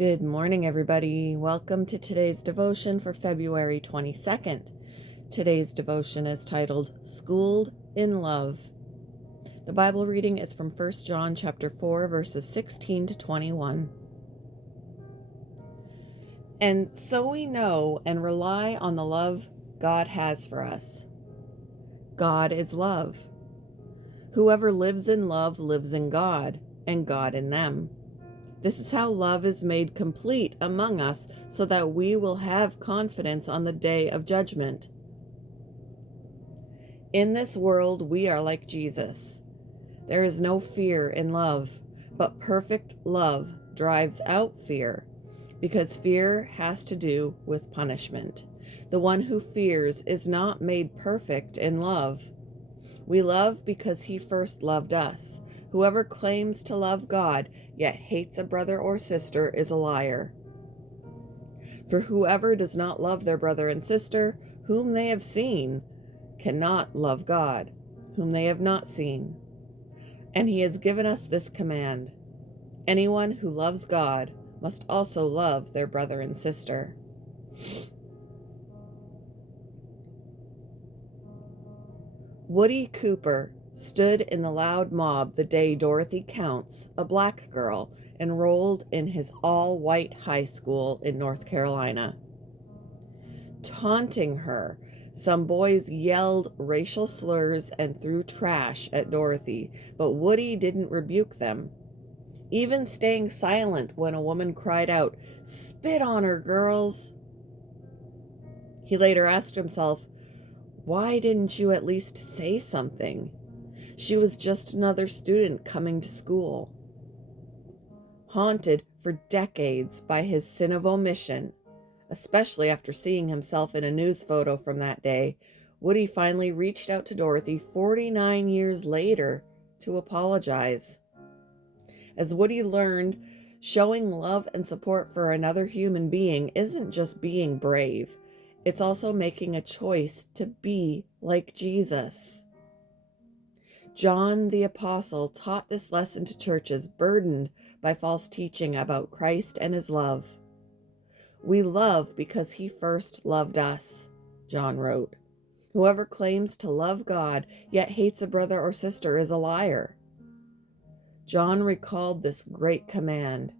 Good morning, everybody. Welcome to today's devotion for February 22nd. Today's devotion is titled Schooled in Love. The Bible reading is from 1 John chapter 4, verses 16 to 21. And so we know and rely on the love God has for us. God is love. Whoever lives in love lives in God, and God in them. This is how love is made complete among us, so that we will have confidence on the day of judgment. In this world, we are like Jesus. There is no fear in love, but perfect love drives out fear, because fear has to do with punishment. The one who fears is not made perfect in love. We love because he first loved us. Whoever claims to love God, yet hates a brother or sister, is a liar. For whoever does not love their brother and sister, whom they have seen, cannot love God, whom they have not seen. And he has given us this command: anyone who loves God must also love their brother and sister. Woody Cooper stood in the loud mob the day Dorothy Counts, a black girl, enrolled in his all-white high school in North Carolina. Taunting her, some boys yelled racial slurs and threw trash at Dorothy, but Woody didn't rebuke them, even staying silent when a woman cried out, "Spit on her, girls!" He later asked himself, why didn't you at least say something? She was just another student coming to school. Haunted for decades by his sin of omission, especially after seeing himself in a news photo from that day, Woody finally reached out to Dorothy 49 years later to apologize. As Woody learned, showing love and support for another human being isn't just being brave. It's also making a choice to be like Jesus. John the Apostle taught this lesson to churches burdened by false teaching about Christ and his love. We love because he first loved us, John wrote. Whoever claims to love God yet hates a brother or sister is a liar. John recalled this great command: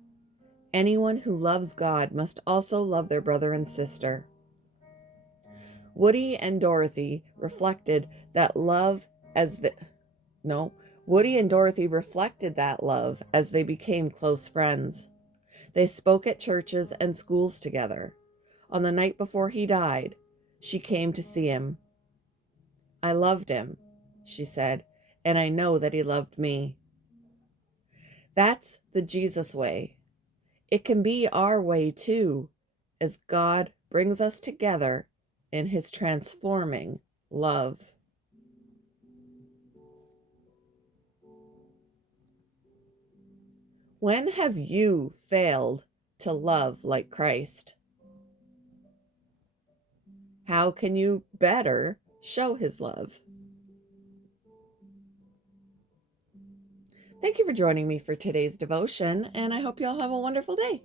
anyone who loves God must also love their brother and sister. Woody and Dorothy reflected that love Woody and Dorothy reflected that love as they became close friends. They spoke at churches and schools together. On the night before he died, she came to see him. "I loved him," she said, "and I know that he loved me." That's the Jesus way. It can be our way too, as God brings us together in his transforming love. When have you failed to love like Christ? How can you better show his love? Thank you for joining me for today's devotion, and I hope you all have a wonderful day.